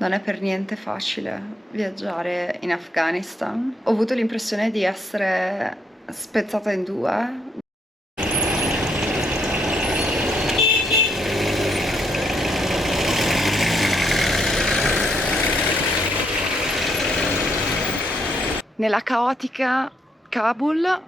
Non è per niente facile viaggiare in Afghanistan. Ho avuto l'impressione di essere spezzata in due. Nella caotica Kabul.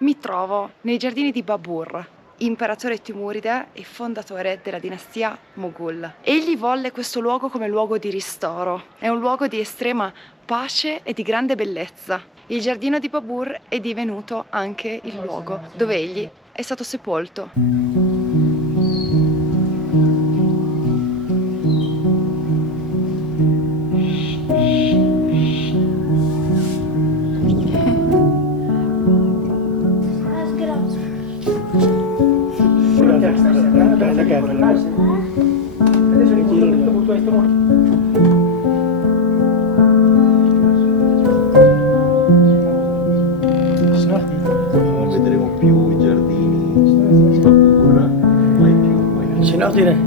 Mi trovo nei giardini di Babur, imperatore Timuride e fondatore della dinastia Moghul. Egli volle questo luogo come luogo di ristoro. È un luogo di estrema pace e di grande bellezza. Il giardino di Babur è divenuto anche il luogo dove egli è stato sepolto. Vedremo più i giardini di Kabul, mai più. Ce n'ho dire.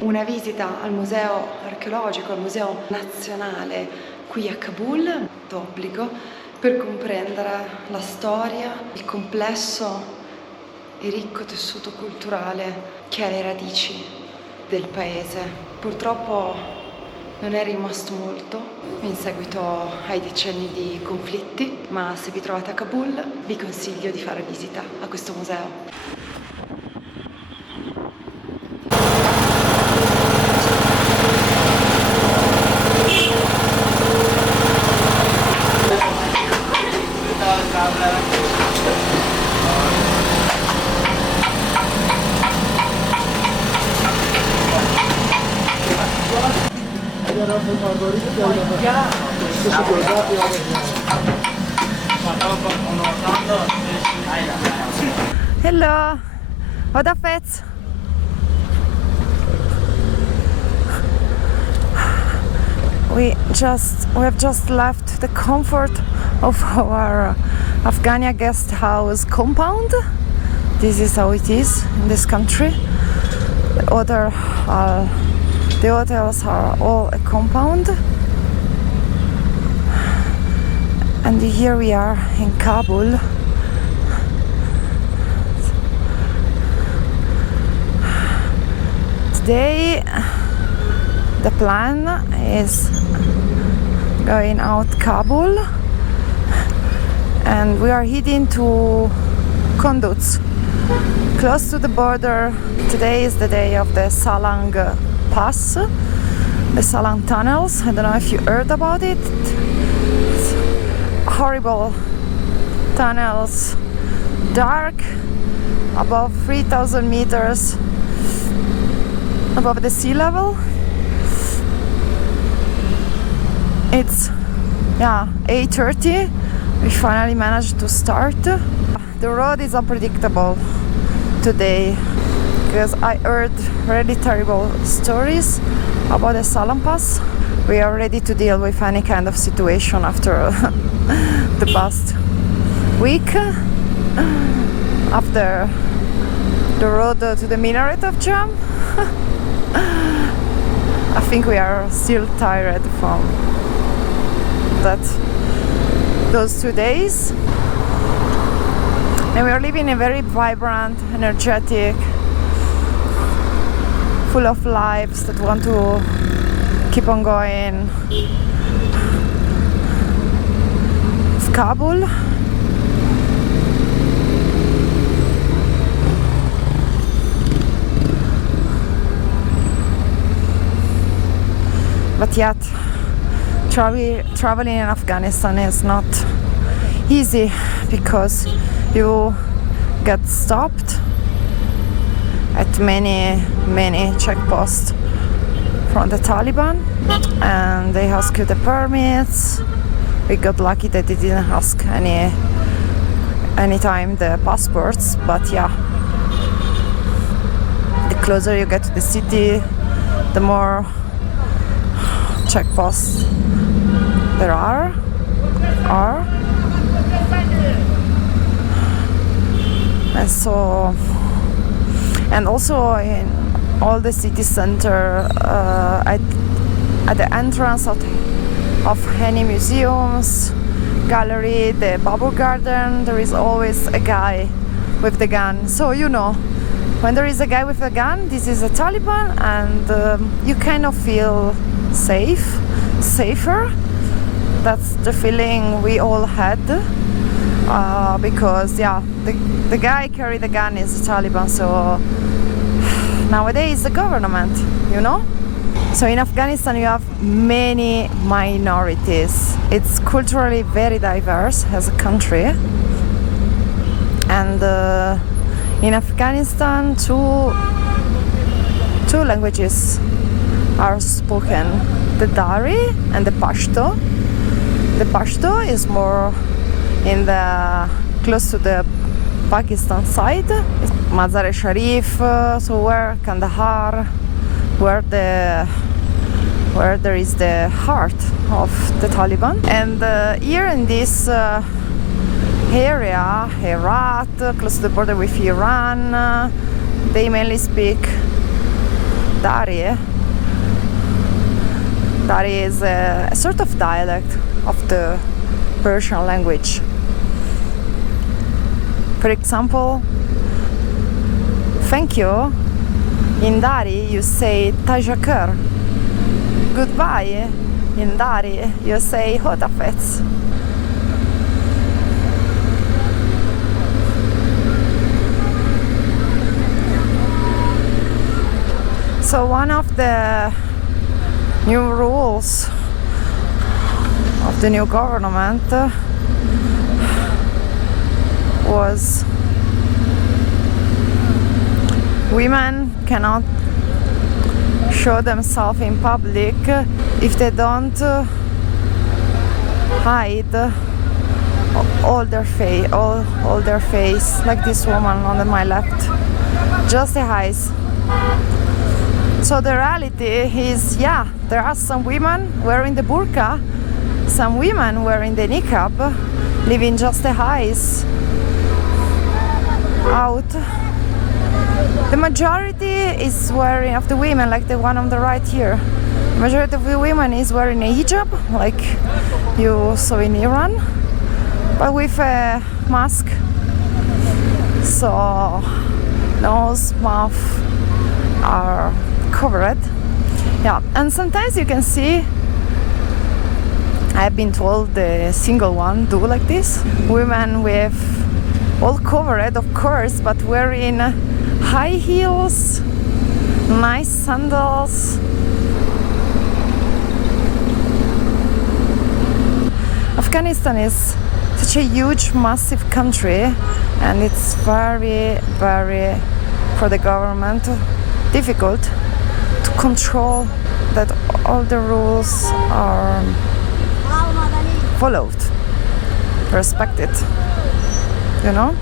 Una visita al museo archeologico, al museo nazionale qui a Kabul, d'obbligo, per comprendere la storia, il complesso e ricco tessuto culturale che ha le radici del paese. Purtroppo non è rimasto molto in seguito ai decenni di conflitti, ma se vi trovate a Kabul vi consiglio di fare visita a questo museo. Hello, Odafets. We have just left the comfort of our Afghania guest house compound. This is how it is in this country. The hotels are all a compound. And here we are in Kabul. Today the plan is going out Kabul and we are heading to Kunduz, close to the border. Today is the day of the Salang Pass, the Salang tunnels. I don't know if you heard about it. It's horrible tunnels, dark, above 3,000 meters above the sea level. It's 8:30. We finally managed to start. The road is unpredictable today because I heard really terrible stories about the Salang Pass. We are ready to deal with any kind of situation after the past week. After the road to the minaret of Jam. I think we are still tired from those 2 days, and we are living a very vibrant, energetic, full of lives that want to keep on going. Of Kabul. But yet, traveling in Afghanistan is not easy because you get stopped at many checkposts from the Taliban, and they ask you the permits. We got lucky that they didn't ask any time the passports, but yeah, the closer you get to the city, the more checkposts there are. And also in all the city center, at the entrance of any museums, gallery, the bubble garden, there is always a guy with the gun. So you know, when there is a guy with a gun, this is a Taliban, and you kind of feel safer. That's the feeling we all had, because yeah, the guy carrying the gun is the Taliban. So nowadays the government, you know. So in Afghanistan you have many minorities. It's culturally very diverse as a country, and in Afghanistan two languages are spoken: the Dari and the Pashto. The Pashto is more in the close to the Pakistan side, Mazar-e-Sharif, so where Kandahar, where there is the heart of the Taliban. And here in this area, Herat, close to the border with Iran, they mainly speak Dari. Dari is a sort of dialect of the Persian language. For example, thank you, in Dari you say tajakur. Goodbye, in Dari you say hodafets. So one of the new rules of the new government was women cannot show themselves in public if they don't hide all their face, like this woman on my left, just the eyes. So the reality is, yeah, there are some women wearing the burqa, some women wearing the niqab, leaving just the eyes out. The majority is wearing, of the women, like the one on the right here, the majority of the women is wearing a hijab, like you saw in Iran, but with a mask. So nose, mouth are covered. Yeah, and sometimes you can see, I've been told the single one do like this, women with all covered, of course, but wearing high heels, nice sandals. Afghanistan is such a huge, massive country, and it's very, very, for the government, difficult to control that all the rules are followed, respected, you know?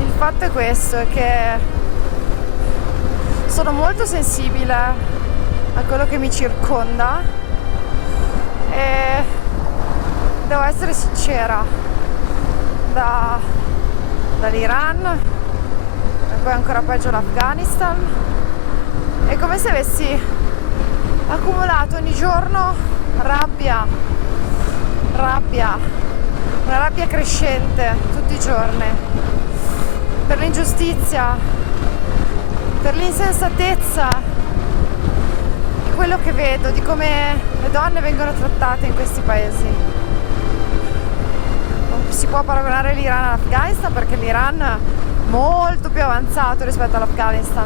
Il fatto è questo, è che sono molto sensibile a quello che mi circonda e devo essere sincera, dall'Iran e poi ancora peggio l'Afghanistan, è come se avessi accumulato ogni giorno rabbia, una rabbia crescente tutti i giorni, per l'ingiustizia, per l'insensatezza di quello che vedo, di come le donne vengono trattate in questi paesi. Non si può paragonare l'Iran all'Afghanistan, perché l'Iran è molto più avanzato rispetto all'Afghanistan,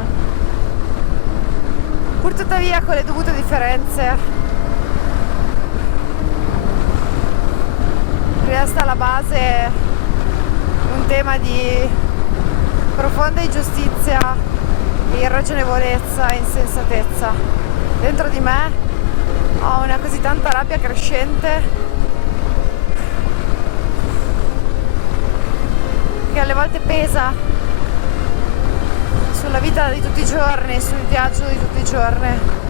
pur tuttavia con le dovute differenze. Resta alla base un tema di profonda ingiustizia, irragionevolezza e insensatezza. Dentro di me ho una così tanta rabbia crescente che alle volte pesa sulla vita di tutti i giorni, sul viaggio di tutti i giorni.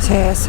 Sì, sì.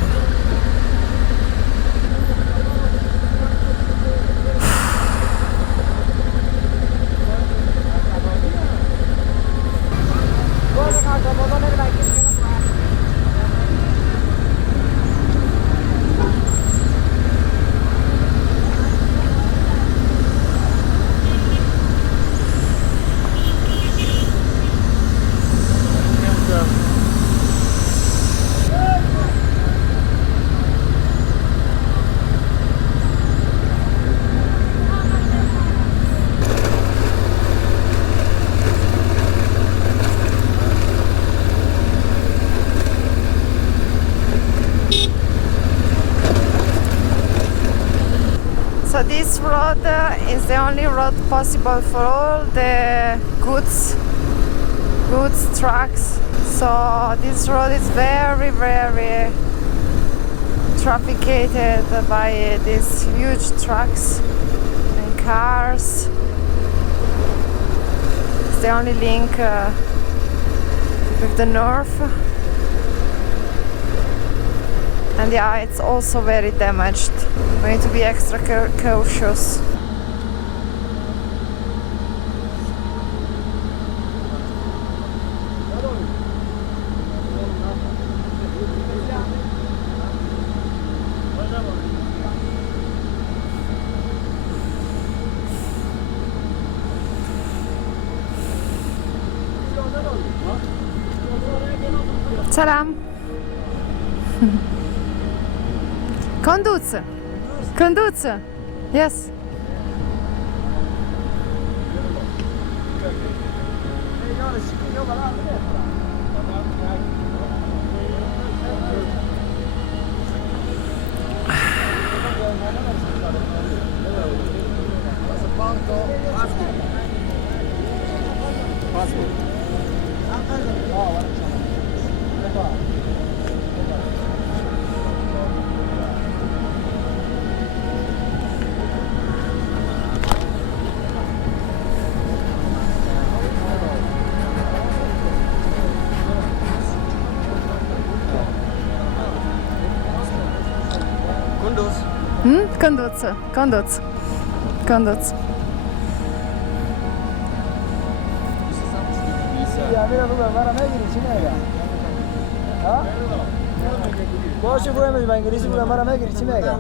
So this road is the only road possible for all the goods trucks. So this road is very trafficated by these huge trucks and cars. It's the only link with the north. And yeah, it's also very damaged. We need to be extra cautious. Salam. Conduce. Yes. Conduce. باشه برو من انگلیسی بودم مرا مگری چی میگم